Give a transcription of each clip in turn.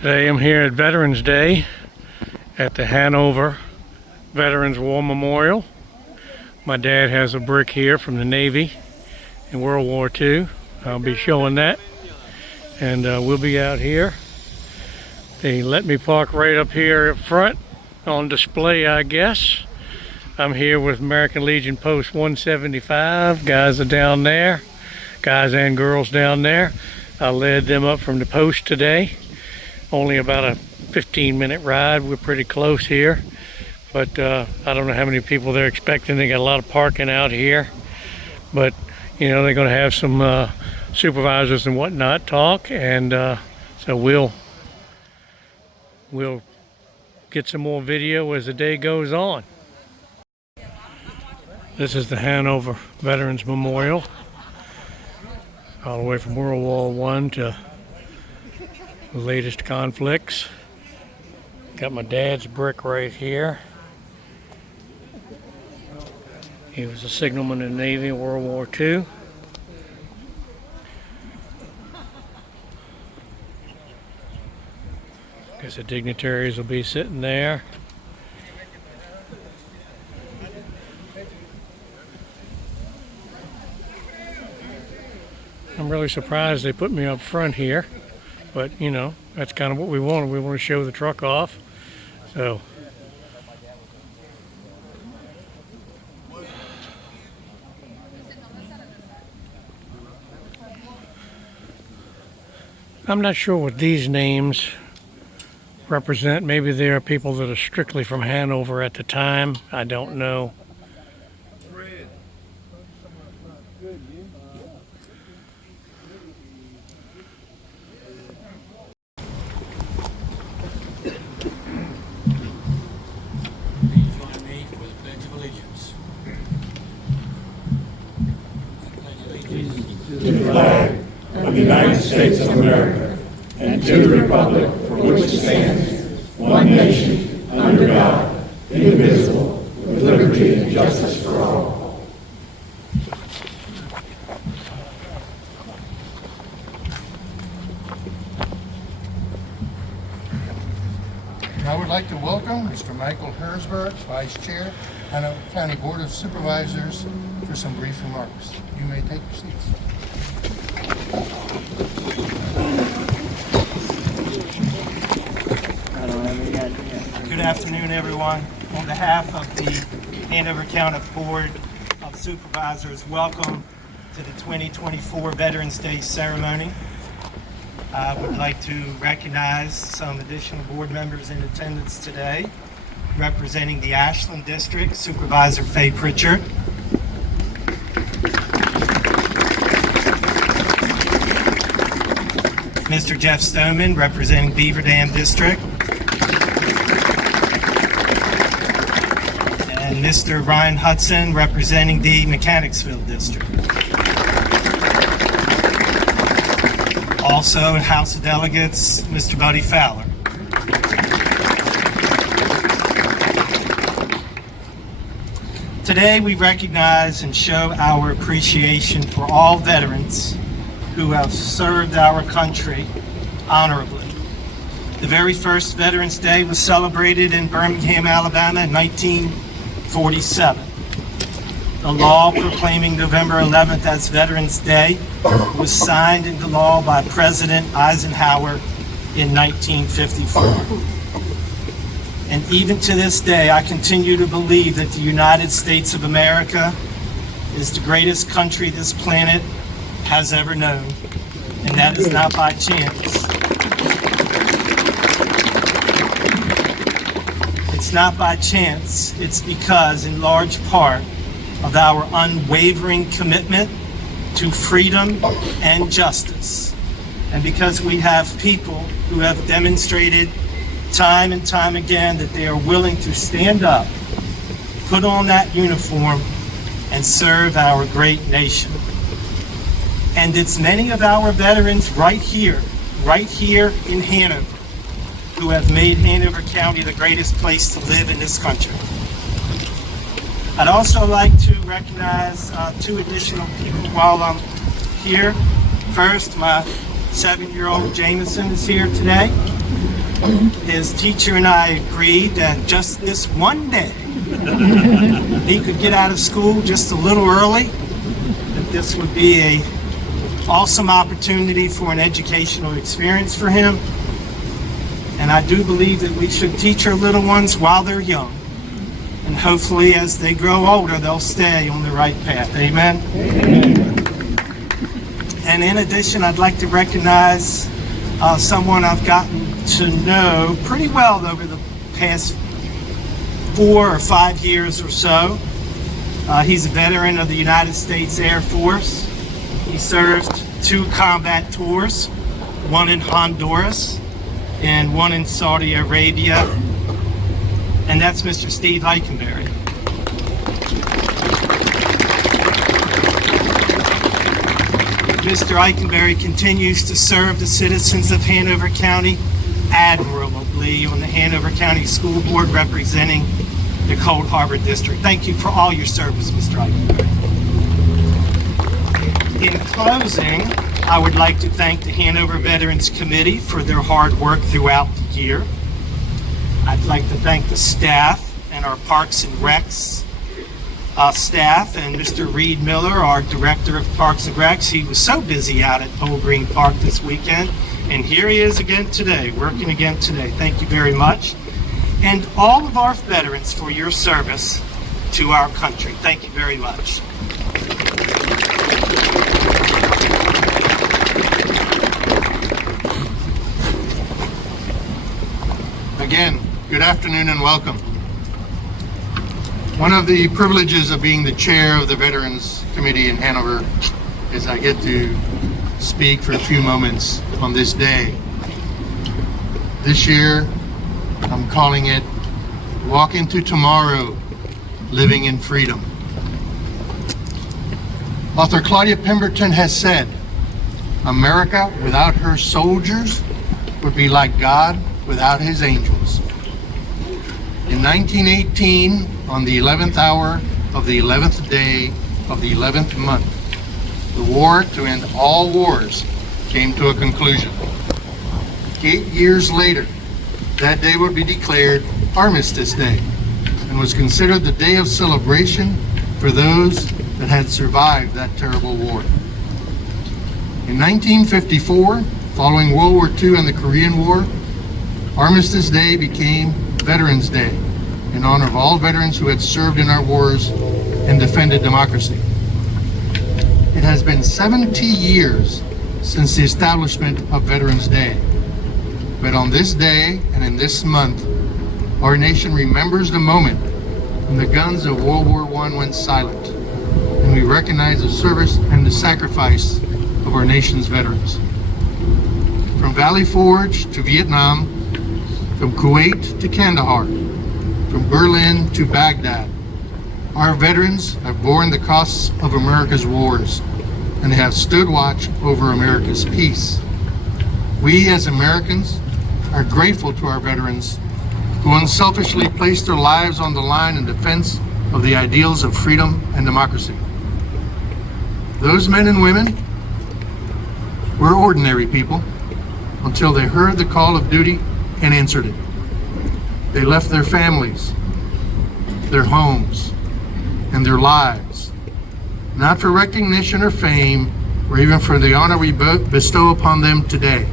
Today I'm here at Veterans Day at the Hanover Veterans War Memorial. My dad has a brick here from the Navy in World War II. I'll be showing that. And we'll be out here. They let me park right up here up front on display, I guess. I'm here with American Legion Post 175. Guys are down there. Guys and girls down there. I led them up from the post today. Only about a 15-minute ride. We're pretty close here, but I don't know how many people they're expecting. They got a lot of parking out here, but you know, they're going to have some supervisors and whatnot talk, and so we'll get some more video as the day goes on. This is the Hanover Veterans Memorial, all the way from World War I to the latest conflicts. Got my dad's brick right here. He was a signalman in the Navy in World War II. Guess the dignitaries will be sitting there. I'm really surprised they put me up front here. But, you know, that's kind of what we wanted. We want to show the truck off. So, I'm not sure what these names represent. Maybe they are people that are strictly from Hanover at the time. I don't know. To the flag of the United States of America and to the republic for which it stands, one nation, under God, indivisible, with liberty and justice for all. I would like to welcome Mr. Michael Hersberg, Vice Chair, Hanover County Board of Supervisors, for some brief remarks. You may take your seats. Good afternoon, everyone. On behalf of the Hanover County Board of Supervisors, welcome to the 2024 Veterans Day ceremony. I would like to recognize some additional board members in attendance today. Representing the Ashland District, Supervisor Faye Pritchard. Mr. Jeff Stoneman, representing Beaver Dam District. And Mr. Ryan Hudson, representing the Mechanicsville District. Also in House of Delegates, Mr. Buddy Fowler. Today we recognize and show our appreciation for all veterans who have served our country honorably. The very first Veterans Day was celebrated in Birmingham, Alabama in 1947. The law proclaiming November 11th as Veterans Day was signed into law by President Eisenhower in 1954. And even to this day, I continue to believe that the United States of America is the greatest country this planet has ever known. And that is not by chance. It's not by chance. It's because, in large part, of our unwavering commitment to freedom and justice. And because we have people who have demonstrated time and time again that they are willing to stand up, put on that uniform, and serve our great nation. And it's many of our veterans right here in Hanover, who have made Hanover County the greatest place to live in this country. I'd also like to recognize two additional people while I'm here. First, my 7-year-old Jameson is here today. his teacher and I agreed that just this one day, he could get out of school just a little early, that this would be a awesome opportunity for an educational experience for him. And I do believe that we should teach our little ones while they're young. And hopefully as they grow older, they'll stay on the right path. Amen? Amen. And in addition, I'd like to recognize someone I've gotten to know pretty well over the past 4 or 5 years or so. He's a veteran of the United States Air Force. He served 2 combat tours, one in Honduras and one in Saudi Arabia. And that's Mr. Steve Eikenberry. Mr. Eikenberry continues to serve the citizens of Hanover County admirably on the Hanover County School Board representing the Cold Harbor District. Thank you for all your service, Mr. Eikenberry. In closing, I would like to thank the Hanover Veterans Committee for their hard work throughout the year. I'd like to thank the staff and our Parks and Recs staff and Mr. Reed Miller, our Director of Parks and Recs. He was so busy out at Old Green Park this weekend, and here he is again today, working again today. Thank you very much. And all of our veterans for your service to our country. Thank you very much. Again, good afternoon and welcome. One of the privileges of being the chair of the Veterans Committee in Hanover is I get to speak for a few moments on this day. This year, I'm calling it Walk Into Tomorrow, Living in Freedom. Author Claudia Pemberton has said, America without her soldiers would be like God without his angels. In 1918, on the 11th hour of the 11th day of the 11th month, the war to end all wars came to a conclusion. 8 years later, that day would be declared Armistice Day and was considered the day of celebration for those that had survived that terrible war. In 1954, following World War II and the Korean War, Armistice Day became Veterans Day in honor of all veterans who had served in our wars and defended democracy. It has been 70 years since the establishment of Veterans Day. But on this day and in this month, our nation remembers the moment when the guns of World War I went silent, and we recognize the service and the sacrifice of our nation's veterans. From Valley Forge to Vietnam, from Kuwait to Kandahar, from Berlin to Baghdad, our veterans have borne the costs of America's wars, and they have stood watch over America's peace. We as Americans are grateful to our veterans who unselfishly placed their lives on the line in defense of the ideals of freedom and democracy. Those men and women were ordinary people until they heard the call of duty and answered it. They left their families, their homes, and their lives, not for recognition or fame, or even for the honor we bestow upon them today.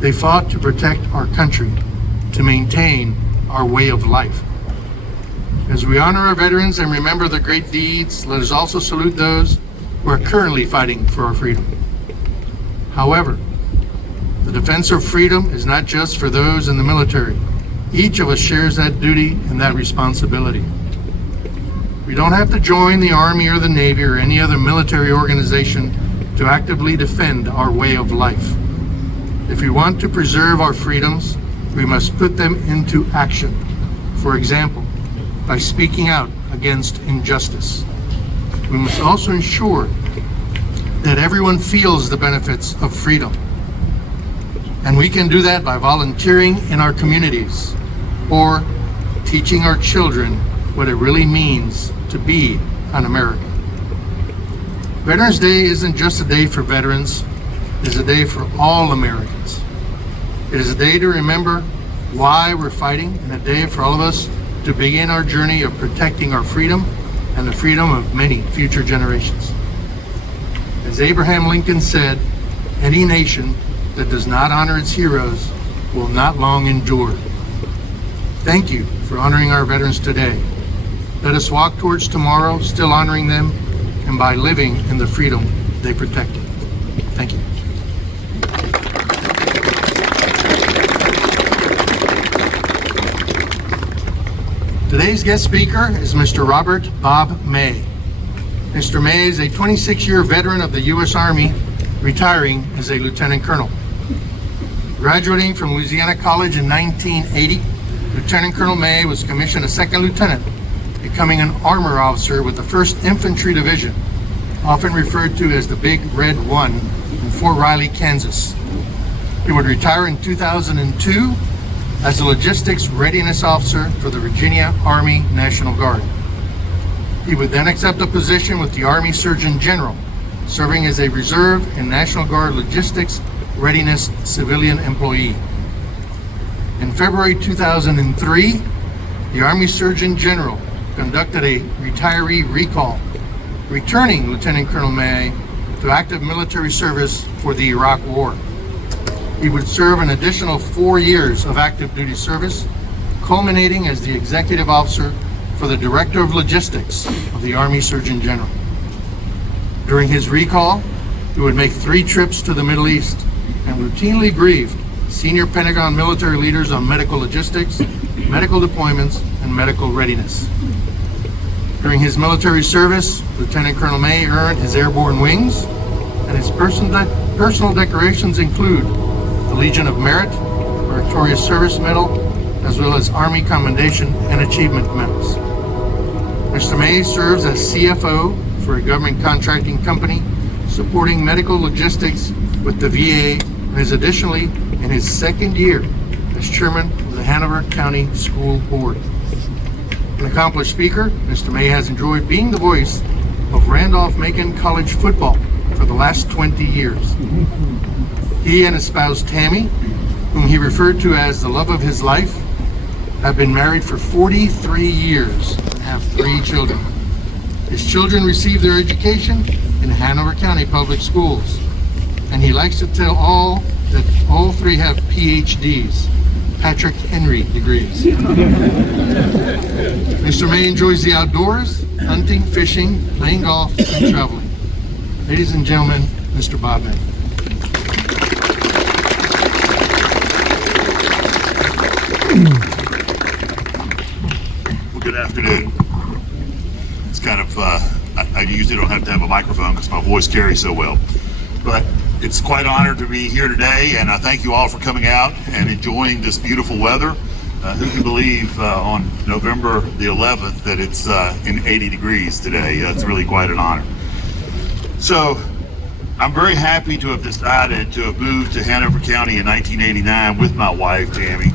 They fought to protect our country, to maintain our way of life. As we honor our veterans and remember their great deeds, let us also salute those who are currently fighting for our freedom. However, the defense of freedom is not just for those in the military. Each of us shares that duty and that responsibility. We don't have to join the Army or the Navy or any other military organization to actively defend our way of life. If we want to preserve our freedoms, we must put them into action. For example, by speaking out against injustice. We must also ensure that everyone feels the benefits of freedom. And we can do that by volunteering in our communities or teaching our children what it really means to be an American. Veterans Day isn't just a day for veterans, it's a day for all Americans. It is a day to remember why we're fighting, and a day for all of us to begin our journey of protecting our freedom and the freedom of many future generations. As Abraham Lincoln said, any nation that does not honor its heroes will not long endure. Thank you for honoring our veterans today. Let us walk towards tomorrow, still honoring them, and by living in the freedom they protected. Thank you. Today's guest speaker is Mr. Robert Bob May. Mr. May is a 26-year veteran of the U.S. Army, retiring as a lieutenant colonel. Graduating from Louisiana College in 1980, Lieutenant Colonel May was commissioned a second lieutenant, becoming an armor officer with the 1st Infantry Division, often referred to as the Big Red One, in Fort Riley, Kansas. He would retire in 2002 as a logistics readiness officer for the Virginia Army National Guard. He would then accept a position with the Army Surgeon General, serving as a Reserve and National Guard logistics readiness civilian employee. In February 2003, the Army Surgeon General conducted a retiree recall, returning Lieutenant Colonel May to active military service for the Iraq War. He would serve an additional 4 years of active duty service, culminating as the Executive Officer for the Director of Logistics of the Army Surgeon General. During his recall, he would make 3 trips to the Middle East and routinely briefed senior Pentagon military leaders on medical logistics, medical deployments, and medical readiness. During his military service, Lieutenant Colonel May earned his airborne wings, and his personal decorations include the Legion of Merit, Meritorious Service Medal, as well as Army Commendation and Achievement Medals. Mr. May serves as CFO for a government contracting company supporting medical logistics with the VA, and is additionally in his 2nd year as chairman of the Hanover County School Board. An accomplished speaker, Mr. May has enjoyed being the voice of Randolph-Macon College football for the last 20 years. He and his spouse Tammy, whom he referred to as the love of his life, have been married for 43 years and have 3 children. His children receive their education in Hanover County Public Schools, and he likes to tell all that all 3 have PhDs, Patrick Henry degrees. Mr. May enjoys the outdoors, hunting, fishing, playing golf, and traveling. Ladies and gentlemen, Mr. Bob May. Well, good afternoon. It's kind of, I usually don't have to have a microphone because my voice carries so well, but it's quite an honor to be here today, and I thank you all for coming out and enjoying this beautiful weather. Who can believe on November the 11th that it's in 80 degrees today? It's really quite an honor. So I'm very happy to have decided to have moved to Hanover County in 1989 with my wife, Tammy,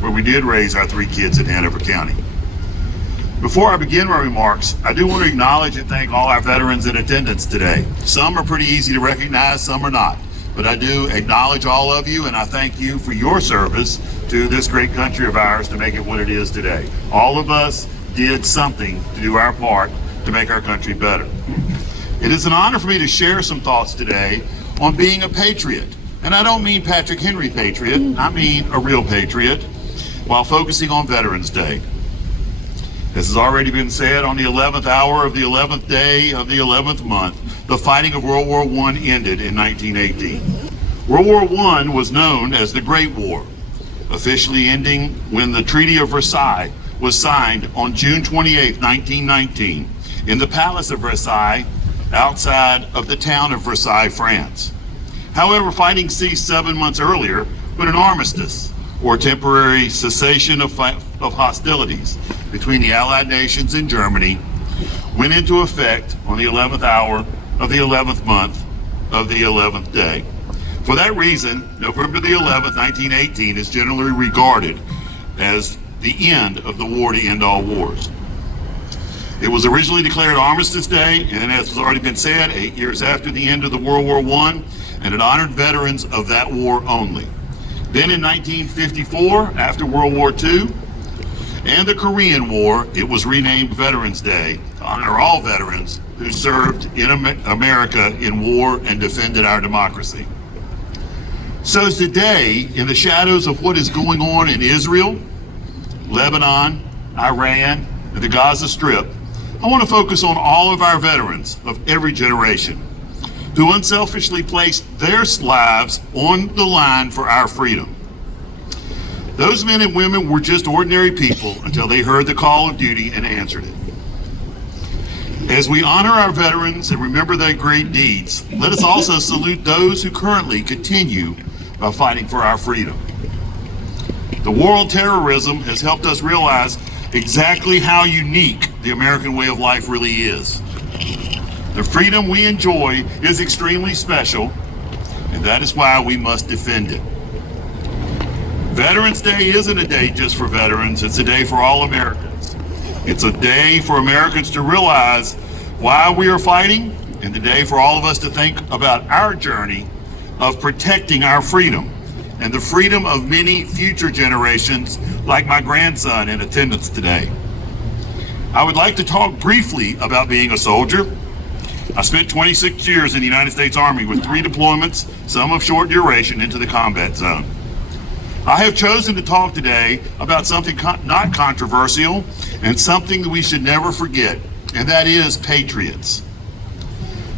where we did raise our 3 kids in Hanover County. Before I begin my remarks, I do want to acknowledge and thank all our veterans in attendance today. Some are pretty easy to recognize, some are not. But I do acknowledge all of you, and I thank you for your service to this great country of ours to make it what it is today. All of us did something to do our part to make our country better. It is an honor for me to share some thoughts today on being a patriot. And I don't mean Patrick Henry patriot, I mean a real patriot, while focusing on Veterans Day. As has already been said, on the 11th hour of the 11th day of the 11th month, the fighting of World War I ended in 1918. World War I was known as the Great War, officially ending when the Treaty of Versailles was signed on June 28, 1919, in the Palace of Versailles, outside of the town of Versailles, France. However, fighting ceased 7 months earlier when an armistice, or temporary cessation of hostilities between the Allied nations and Germany, went into effect on the 11th hour of the 11th month of the 11th day. For that reason, November the 11th, 1918 is generally regarded as the end of the war to end all wars. It was originally declared Armistice Day, and as has already been said, 8 years after the end of the World War I, and it honored veterans of that war only. Then in 1954, after World War II and the Korean War, it was renamed Veterans Day to honor all veterans who served in America in war and defended our democracy. So today, in the shadows of what is going on in Israel, Lebanon, Iran, and the Gaza Strip, I want to focus on all of our veterans of every generation who unselfishly placed their lives on the line for our freedom. Those men and women were just ordinary people until they heard the call of duty and answered it. As we honor our veterans and remember their great deeds, let us also salute those who currently continue fighting for our freedom. The war on terrorism has helped us realize exactly how unique the American way of life really is. The freedom we enjoy is extremely special, and that is why we must defend it. Veterans Day isn't a day just for veterans, it's a day for all Americans. It's a day for Americans to realize why we are fighting, and the day for all of us to think about our journey of protecting our freedom and the freedom of many future generations like my grandson in attendance today. I would like to talk briefly about being a soldier. I spent 26 years in the United States Army with 3 deployments, some of short duration, into the combat zone. I have chosen to talk today about something not controversial and something that we should never forget, and that is patriots.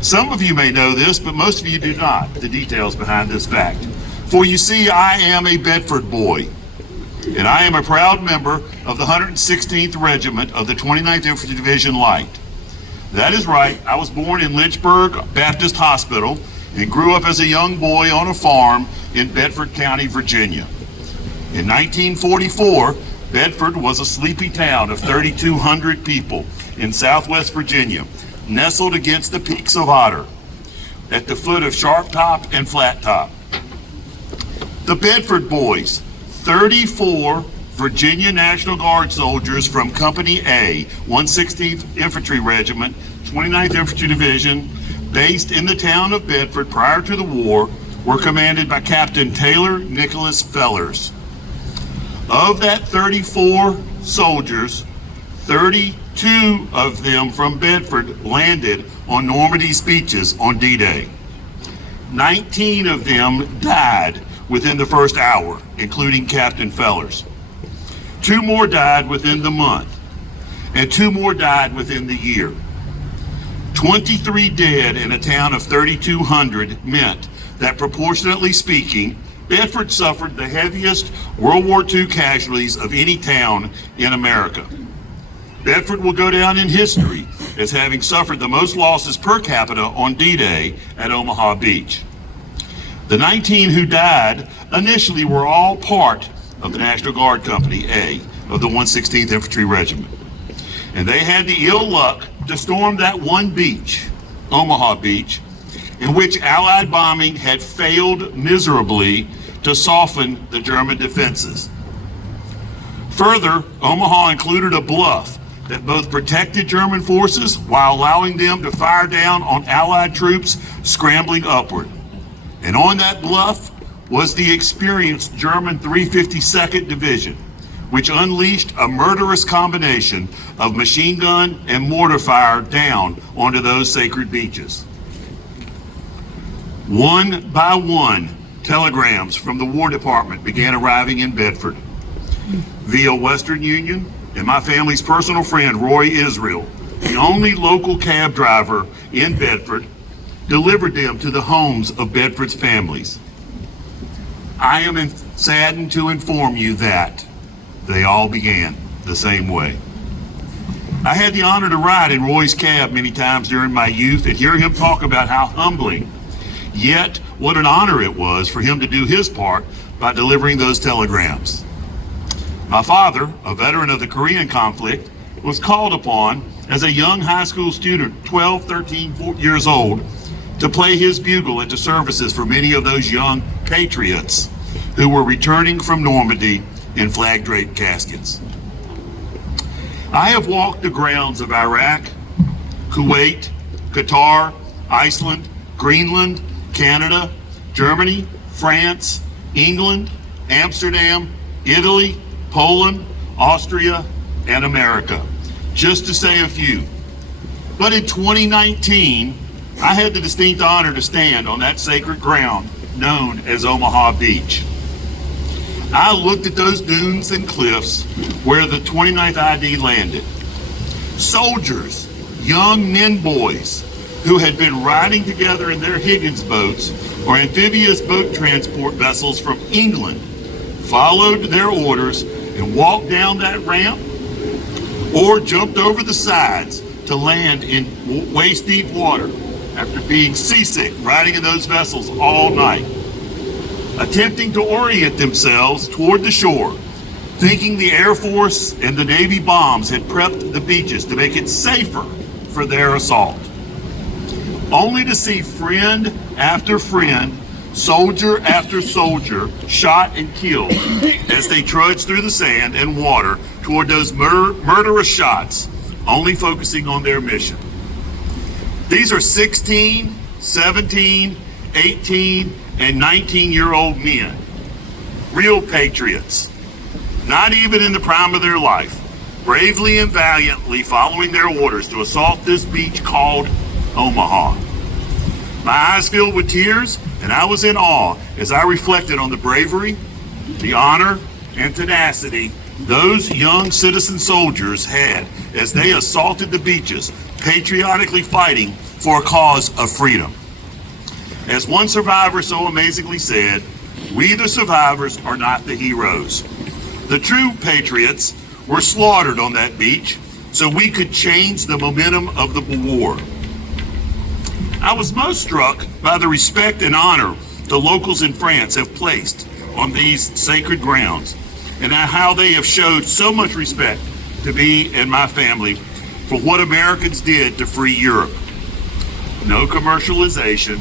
Some of you may know this, but most of you do not, the details behind this fact. For you see, I am a Bedford boy, and I am a proud member of the 116th Regiment of the 29th Infantry Division Light. That is right, I was born in Lynchburg Baptist Hospital and grew up as a young boy on a farm in Bedford County, Virginia. In 1944, Bedford was a sleepy town of 3,200 people in southwest Virginia, nestled against the peaks of Otter, at the foot of Sharp Top and Flat Top. The Bedford Boys, 34 Virginia National Guard soldiers from Company A, 116th Infantry Regiment, 29th Infantry Division, based in the town of Bedford prior to the war, were commanded by Captain Taylor Nicholas Fellers. Of that 34 soldiers, 32 of them from Bedford landed on Normandy's beaches on D-Day. 19 of them died within the first hour, including Captain Fellers. 2 more died within the month, and 2 more died within the year. 23 dead in a town of 3,200 meant that, proportionately speaking, Bedford suffered the heaviest World War II casualties of any town in America. Bedford will go down in history as having suffered the most losses per capita on D-Day at Omaha Beach. The 19 who died initially were all part of the National Guard Company A of the 116th Infantry Regiment. And they had the ill luck to storm that one beach, Omaha Beach, in which Allied bombing had failed miserably to soften the German defenses. Further, Omaha included a bluff that both protected German forces while allowing them to fire down on Allied troops scrambling upward. And on that bluff was the experienced German 352nd Division, which unleashed a murderous combination of machine gun and mortar fire down onto those sacred beaches. One by one, telegrams from the War Department began arriving in Bedford. Via Western Union and my family's personal friend, Roy Israel, the only local cab driver in Bedford, delivered them to the homes of Bedford's families. I am saddened to inform you that they all began the same way. I had the honor to ride in Roy's cab many times during my youth and hear him talk about how humbling, yet what an honor it was for him to do his part by delivering those telegrams. My father, a veteran of the Korean conflict, was called upon as a young high school student, 12, 13 years old, to play his bugle at the services for many of those young patriots who were returning from Normandy in flag-draped caskets. I have walked the grounds of Iraq, Kuwait, Qatar, Iceland, Greenland, Canada, Germany, France, England, Amsterdam, Italy, Poland, Austria, and America, just to say a few. But in 2019, I had the distinct honor to stand on that sacred ground known as Omaha Beach. I looked at those dunes and cliffs where the 29th ID landed. Soldiers, young men boys, who had been riding together in their Higgins boats or amphibious boat transport vessels from England, followed their orders and walked down that ramp or jumped over the sides to land in waist-deep water after being seasick riding in those vessels all night, attempting to orient themselves toward the shore, thinking the Air Force and the Navy bombs had prepped the beaches to make it safer for their assault, only to see friend after friend, soldier after soldier shot and killed as they trudged through the sand and water toward those murderous shots, only focusing on their mission. These are 16, 17, 18, and 19-year-old men, real patriots, not even in the prime of their life, bravely and valiantly following their orders to assault this beach called Omaha. My eyes filled with tears, and I was in awe as I reflected on the bravery, the honor, and tenacity those young citizen soldiers had as they assaulted the beaches, patriotically fighting for a cause of freedom. As one survivor so amazingly said, "We the survivors are not the heroes. The true patriots were slaughtered on that beach so we could change the momentum of the war." I was most struck by the respect and honor the locals in France have placed on these sacred grounds, and how they have showed so much respect to me and my family for what Americans did to free Europe. No commercialization,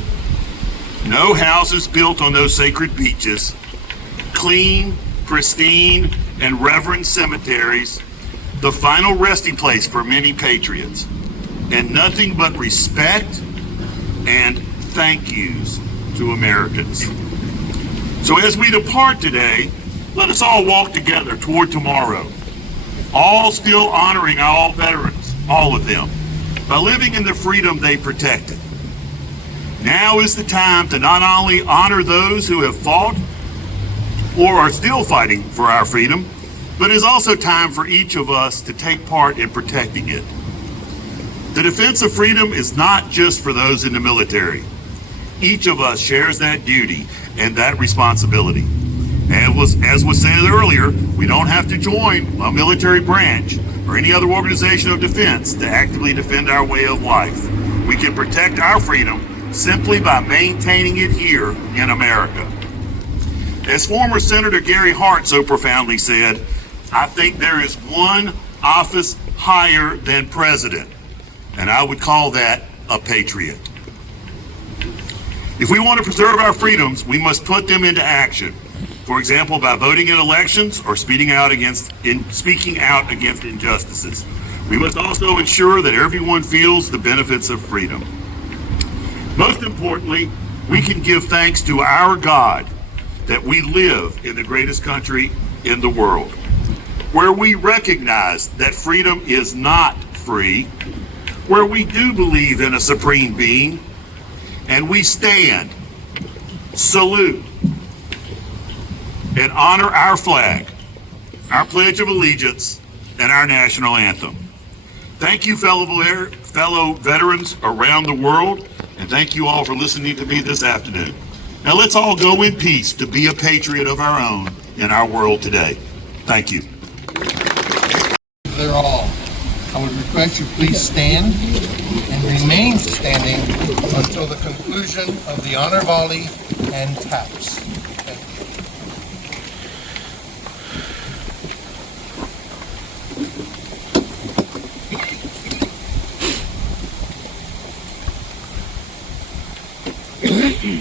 no houses built on those sacred beaches, clean, pristine, and reverend cemeteries, the final resting place for many patriots, and nothing but respect and thank yous to Americans. So as we depart today, let us all walk together toward tomorrow, all still honoring all veterans, all of them, by living in the freedom they protected. Now is the time to not only honor those who have fought or are still fighting for our freedom, but it is also time for each of us to take part in protecting it. The defense of freedom is not just for those in the military. Each of us shares that duty and that responsibility. As was said earlier, we don't have to join a military branch or any other organization of defense to actively defend our way of life. We can protect our freedom simply by maintaining it here in America. As former Senator Gary Hart so profoundly said, "I think there is one office higher than president, and I would call that a patriot." If we want to preserve our freedoms, we must put them into action. For example, by voting in elections or speaking out against injustices. We must also ensure that everyone feels the benefits of freedom. Most importantly, we can give thanks to our God that we live in the greatest country in the world, where we recognize that freedom is not free, where we do believe in a supreme being, and we stand, salute, and honor our flag, our Pledge of Allegiance, and our national anthem. Thank you, fellow veterans around the world, and thank you all for listening to me this afternoon. Now let's all go in peace to be a patriot of our own in our world today. Thank you. They're all. I would request you please stand and remain standing until the conclusion of the honor volley and taps. Thank you.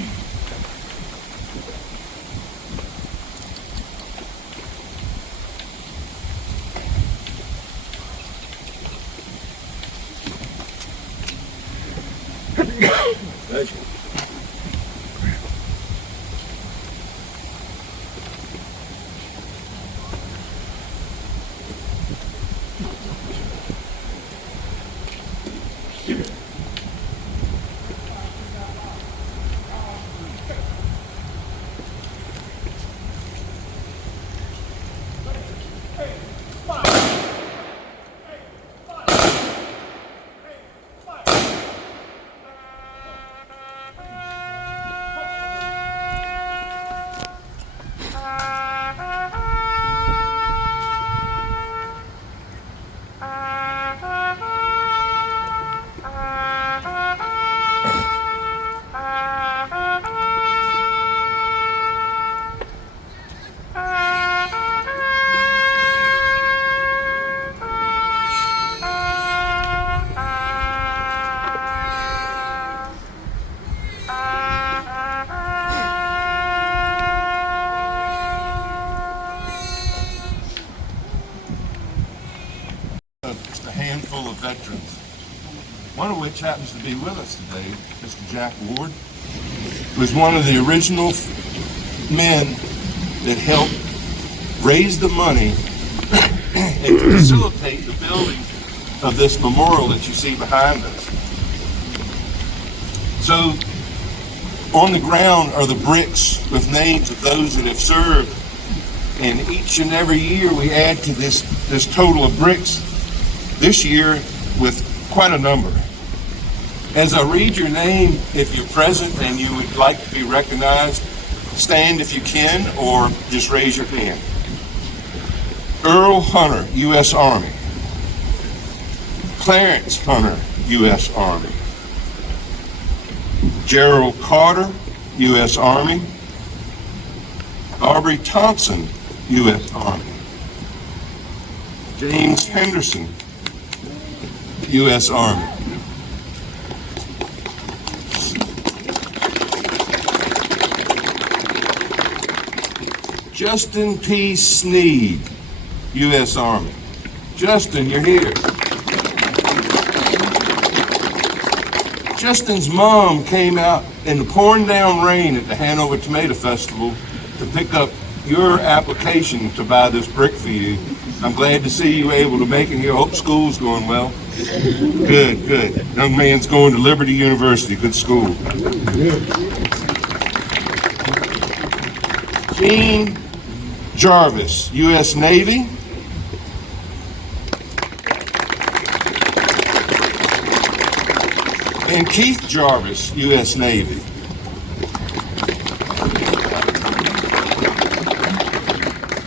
a handful of veterans, one of which happens to be with us today, Mr. Jack Ward, was one of the original men that helped raise the money and to facilitate the building of this memorial that you see behind us. So on the ground are the bricks with names of those that have served, and each and every year we add to this total of bricks, this year with quite a number. As I read your name, if you're present and you would like to be recognized, stand if you can, or just raise your hand. Earl Hunter, U.S. Army. Clarence Hunter, U.S. Army. Gerald Carter, U.S. Army. Aubrey Thompson, U.S. Army. James Henderson, U.S. Army. Justin P. Sneed, U.S. Army. Justin, you're here. Justin's mom came out in the pouring down rain at the Hanover Tomato Festival to pick up your application to buy this brick for you. I'm glad to see you were able to make it here. Hope school's going well. Good, good. Young man's going to Liberty University. Good school. Gene Jarvis, U.S. Navy. And Keith Jarvis, U.S. Navy.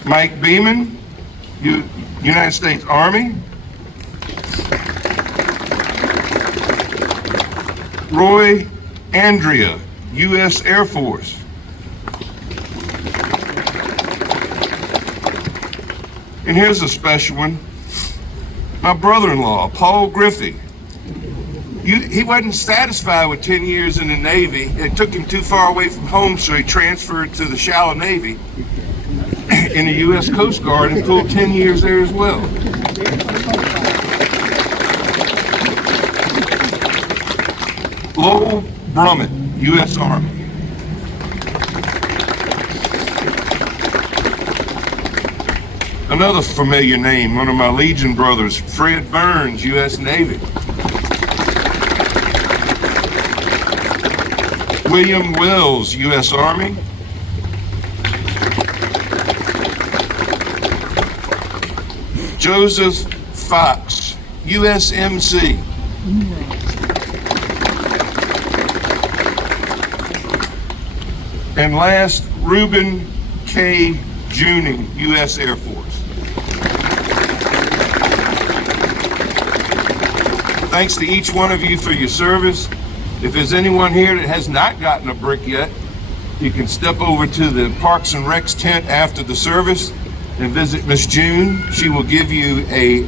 Mike Beeman, United States Army. Roy Andrea, U.S. Air Force. And here's a special one. My brother-in-law, Paul Griffey. He wasn't satisfied with 10 years in the Navy. It took him too far away from home, so he transferred to the shallow Navy in the U.S. Coast Guard and pulled 10 years there as well. Lowell Brummett, U.S. Army. Another familiar name, one of my Legion brothers, Fred Burns, U.S. Navy. William Wells, U.S. Army. Joseph Fox, USMC. And last, Reuben K. Juning, U.S. Air Force. Thanks to each one of you for your service. If there's anyone here that has not gotten a brick yet, you can step over to the Parks and Recs tent after the service and visit Miss June. She will give you a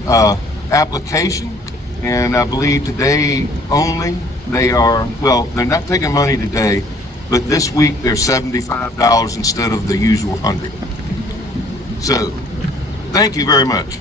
application, and I believe today only they're not taking money today, but this week they're $75 instead of the usual $100. So, thank you very much.